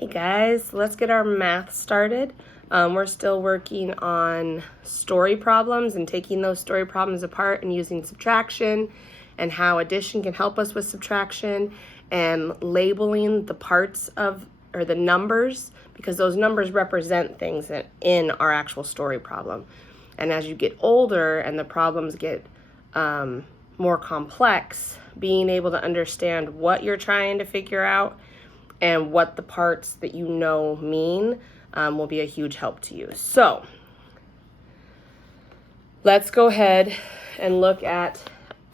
Hey guys, let's get our math started. We're still working on story problems and taking those story problems apart and using subtraction and how addition can help us with subtraction and labeling the parts of or the numbers, because those numbers represent things that in our actual story problem. And as you get older and the problems get more complex, being able to understand what you're trying to figure out and what the parts that you know mean will be a huge help to you. So let's go ahead and look at,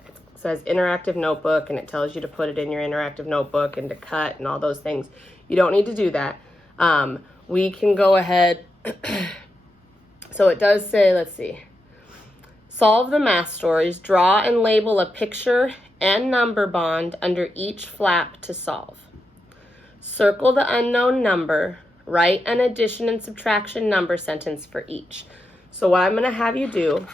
it says interactive notebook, and it tells you to put it in your interactive notebook and to cut and all those things. You don't need to do that. We can go ahead. So it does say, let's see, solve the math stories, draw and label a picture and number bond under each flap to solve. Circle the unknown number, write an addition and subtraction number sentence for each. So what I'm going to have you do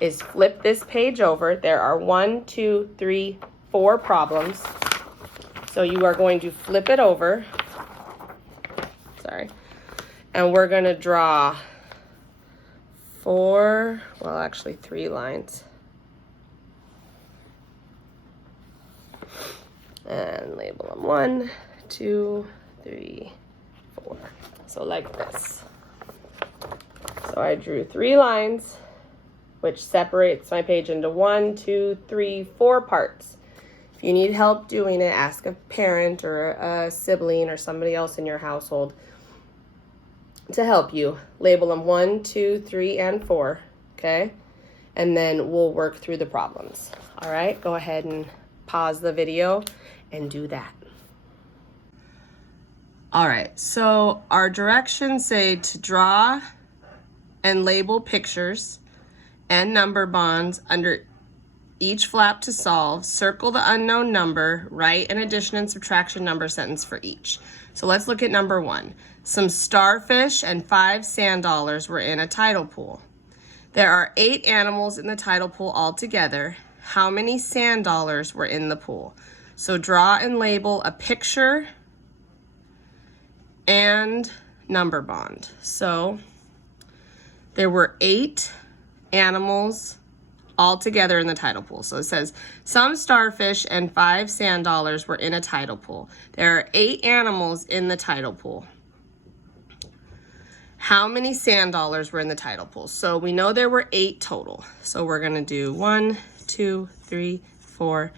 is flip this page over. There are 1, 2, 3, 4 problems. So you are going to flip it over. Sorry. And we're going to draw 3 lines. And label them 1, 2, 3, 4. So like this. So I drew 3 lines, which separates my page into 1, 2, 3, 4 parts. If you need help doing it, ask a parent or a sibling or somebody else in your household to help you. Label them 1, 2, 3, and 4, okay? And then we'll work through the problems. All right, go ahead and pause the video and do that. All right, so our directions say to draw and label pictures and number bonds under each flap to solve, circle the unknown number, write an addition and subtraction number sentence for each. So let's look at number 1. Some starfish and 5 sand dollars were in a tidal pool. There are 8 animals in the tidal pool altogether. How many sand dollars were in the pool? So draw and label a picture and number bond. So there were 8 animals all together in the tidal pool. So it says some starfish and 5 sand dollars were in a tidal pool. There are 8 animals in the tidal pool. How many sand dollars were in the tidal pool? So we know there were 8 total. So we're gonna do 1, 2, 3, 4,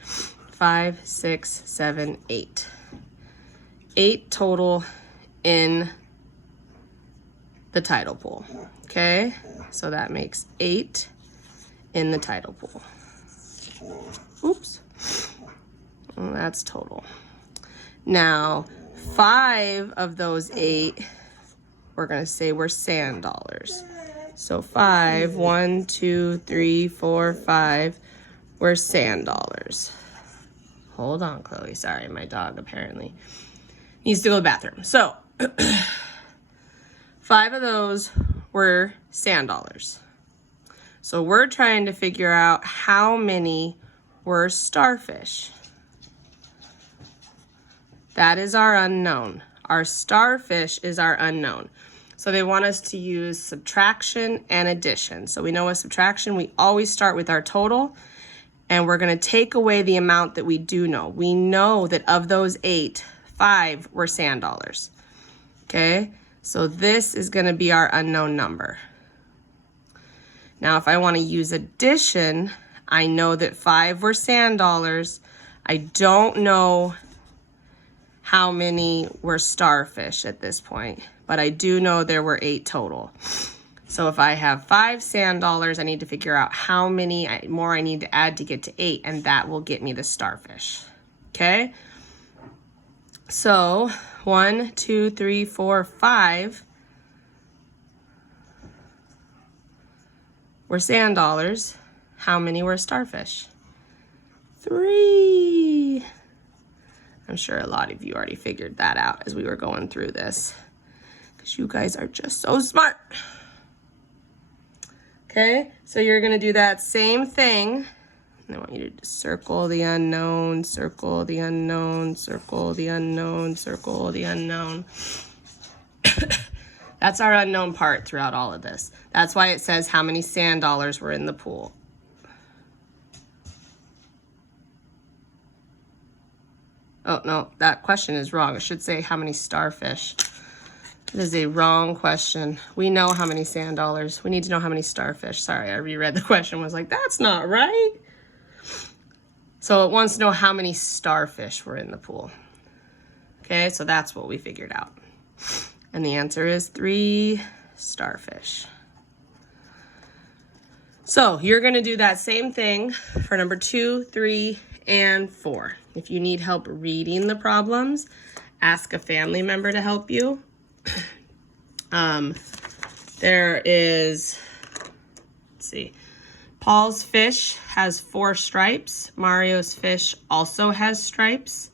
5, 6, 7, 8. 8 total in the tidal pool, okay? So that makes 8 in the tidal pool. Oops, well, that's total. Now, 5 of those 8, we're gonna say were sand dollars. So 5, 1, 2, 3, 4, 5 were sand dollars. Hold on, Chloe. Sorry, my dog apparently needs to go to the bathroom. So 5 of those were sand dollars. So we're trying to figure out how many were starfish. That is our unknown. Our starfish is our unknown. So they want us to use subtraction and addition. So we know with subtraction, we always start with our total, and we're gonna take away the amount that we do know. We know that of those 8, 5 were sand dollars, okay? So this is gonna be our unknown number. Now, if I wanna use addition, I know that 5 were sand dollars. I don't know how many were starfish at this point, but I do know there were 8 total. So if I have 5 sand dollars, I need to figure out how many more I need to add to get to 8, and that will get me the starfish, okay? So 1, 2, 3, 4, 5 were sand dollars. How many were starfish? 3. I'm sure a lot of you already figured that out as we were going through this, because you guys are just so smart. Okay, so you're gonna do that same thing I want you to circle the unknown, circle the unknown, circle the unknown, circle the unknown. That's our unknown part throughout all of this. That's why it says how many sand dollars were in the pool. Oh, no, that question is wrong. It should say how many starfish. It is a wrong question. We know how many sand dollars. We need to know how many starfish. Sorry, I reread the question. Was like, that's not right. So it wants to know how many starfish were in the pool. Okay, so that's what we figured out. And the answer is 3 starfish. So you're going to do that same thing for number 2, 3, and 4. If you need help reading the problems, ask a family member to help you. There is, let's see, Paul's fish has 4 stripes. Mario's fish also has stripes.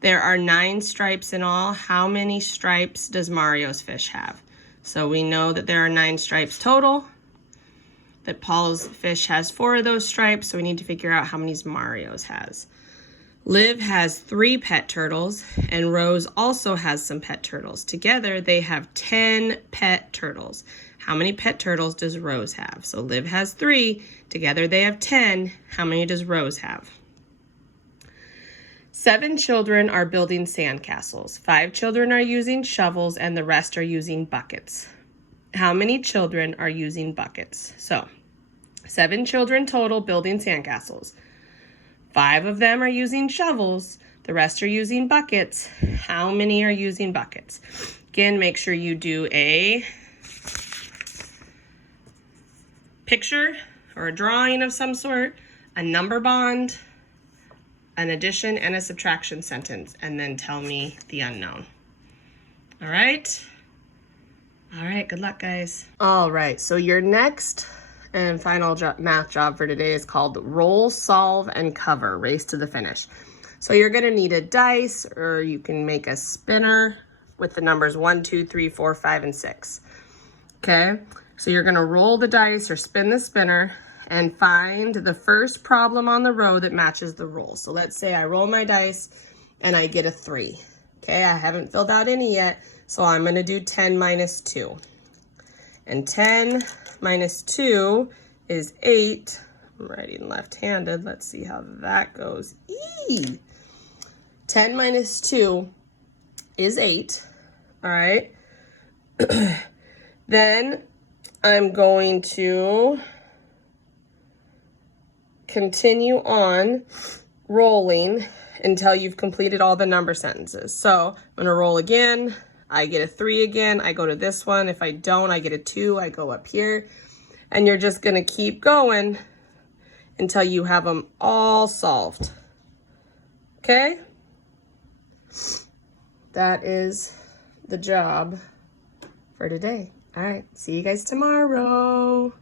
There are 9 stripes in all. How many stripes does Mario's fish have? So we know that there are 9 stripes total, that Paul's fish has 4 of those stripes, so we need to figure out how many Mario's has. Liv has 3 pet turtles, and Rose also has some pet turtles. Together, they have 10 pet turtles. How many pet turtles does Rose have? So Liv has 3. Together, they have 10. How many does Rose have? 7 children are building sandcastles. 5 children are using shovels, and the rest are using buckets. How many children are using buckets? So, 7 children total building sandcastles. 5 of them are using shovels. The rest are using buckets. How many are using buckets? Again, make sure you do a picture or a drawing of some sort, a number bond, an addition, and a subtraction sentence, and then tell me the unknown. All right? All right, good luck, guys. All right, so your next and final math job for today is called Roll, Solve, and Cover, Race to the Finish. So you're gonna need a dice, or you can make a spinner with the numbers 1, 2, 3, 4, 5, and 6. Okay, so you're gonna roll the dice or spin the spinner and find the first problem on the row that matches the roll. So let's say I roll my dice and I get a 3. Okay, I haven't filled out any yet, so I'm gonna do 10 minus 2. And 10 minus 2 is 8. I'm writing left-handed. Let's see how that goes. 10 minus 2 is 8. All right. Then I'm going to continue on rolling until you've completed all the number sentences. So I'm going to roll again. I get a 3 again. I go to this one. If I don't, I get a 2. I go up here. And you're just going to keep going until you have them all solved. Okay? That is the job for today. All right. See you guys tomorrow.